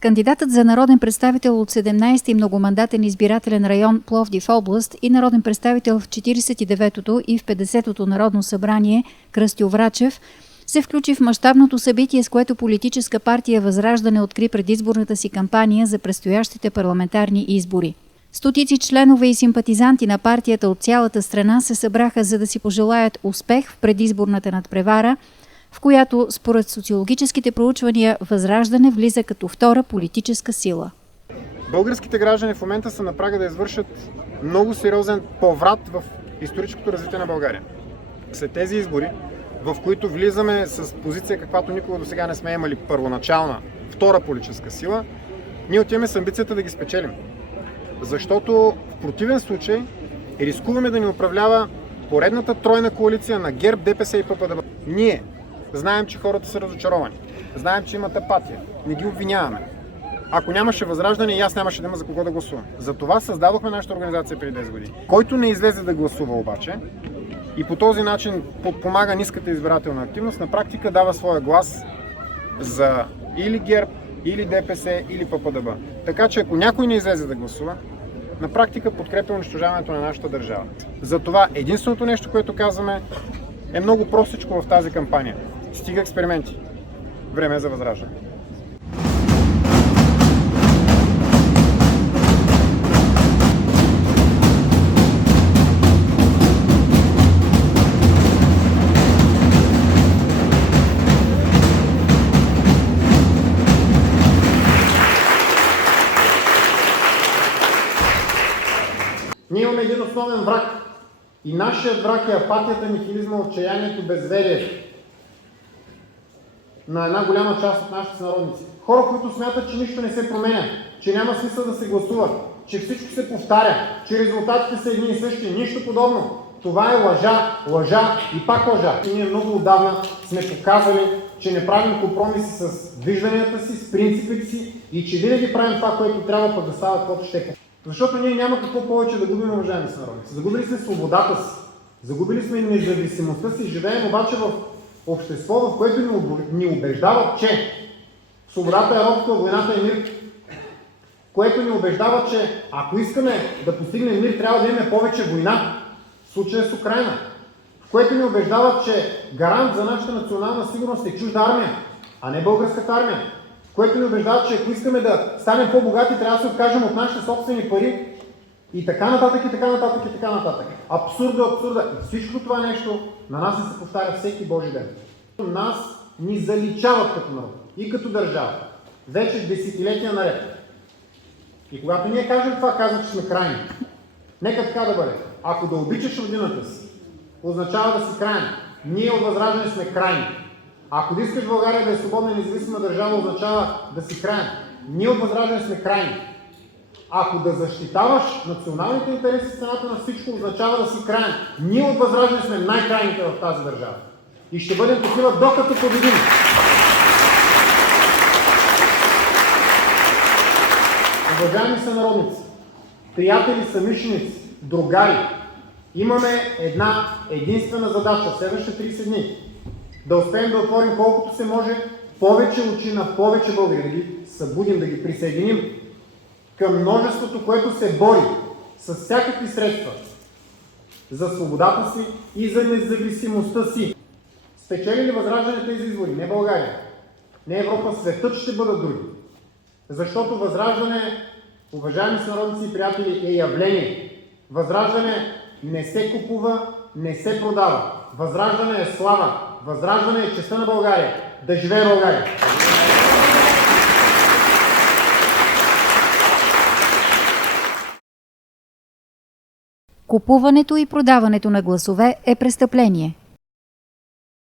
Кандидатът за народен представител от 17-ти многомандатен избирателен район Пловдив област и народен представител в 49-то и в 50-то Народно събрание Кръстю Врачев се включи в мащабното събитие, с което политическа партия Възраждане откри предизборната си кампания за предстоящите парламентарни избори. Стотици членове и симпатизанти на партията от цялата страна се събраха, за да си пожелаят успех в предизборната надпревара, в която според социологическите проучвания Възраждане влиза като втора политическа сила. Българските граждани в момента са на прага да извършат много сериозен поврат в историческото развитие на България. След тези избори, в които влизаме с позиция, каквато никога до сега не сме имали, първоначална, втора политическа сила, ние отиваме с амбицията да ги спечелим. Защото в противен случай рискуваме да ни управлява поредната тройна коалиция на ГЕРБ, ДПС и ППДБ. Ние знаем, че хората са разочаровани. Знаем, че имат апатия. Не ги обвиняваме. Ако нямаше Възраждане, и аз нямаше да има за кого да гласувам. Затова създадохме нашата организация преди 10 години. Който не излезе да гласува обаче и по този начин подпомага ниската избирателна активност, на практика дава своя глас за или ГЕРБ, или ДПС, или ППДБ. Така че ако някой не излезе да гласува, на практика подкрепя унищожаването на нашата държава. Затова единственото нещо, което казваме, е много простичко в тази кампания. Стига експерименти. Време е за Възраждане. Ние имаме един основен враг. И нашият враг е апатията, нихилизма, отчаянието, безверието на една голяма част от нашите сънародници. Хора, които смятат, че нищо не се променя, че няма смисъл да се гласува, че всичко се повтаря, че резултатите са едни и същи. Нищо подобно. Това е лъжа, лъжа и пак лъжа. И ние много отдавна сме показали, че не правим компромиси с вижданията си, с принципите си и че винаги правим това, което трябва, пък да става каквото ще. Защото ние няма какво повече да губим, уважаеми сънародници. Загубили сме свободата си, загубили сме независимостта си, живеем обаче в общество, в което ни убеждават, че свободата е робство, войната е мир, което ни убеждава, че ако искаме да постигнем мир, трябва да имаме повече война, в случая с Украйна, в което ни убеждават, че гарант за нашата национална сигурност е чужда армия, а не българската армия, което ни убеждава, че ако искаме да станем по-богати, трябва да се откажем от нашите собствени пари и така нататък, и така нататък, и така нататък. Абсурда, абсурда. И всичко това нещо на нас се повтаря всеки Божи ден. Нас ни заличават като народ и като държава. Вече десетилетия наред. И когато ние кажем това, казват, че сме крайни. Нека така да бъде. Ако да обичаш родината си, означава да си крайен. Ние от Възраждане сме крайни. Ако да искаш България да е свободна и независима държава, означава да си краен. Ние от Възраждане сме крайни. Ако да защитаваш националните интереси с цената на всичко, означава да си краен. Ние от Възраждане сме най-крайните в тази държава. И ще бъдем такива докато победим. Уважаеми сънародници, приятели, съмишленици, другари, имаме една единствена задача в следващите 30 дни. Да успеем да отворим колкото се може повече очи на повече българи, да ги събудим, да ги присъединим към множеството, което се бори с всякакви средства за свободата си и за независимостта си. Спечели ли Възраждане тези избори? Не България, не Европа, светът ще бъдат други. Защото Възраждане, уважаеми сънародници и приятели, е явление. Възраждане не се купува, не се продава. Възраждане е слава. Възраждане е честта на България. Да живее България! Купуването и продаването на гласове е престъпление.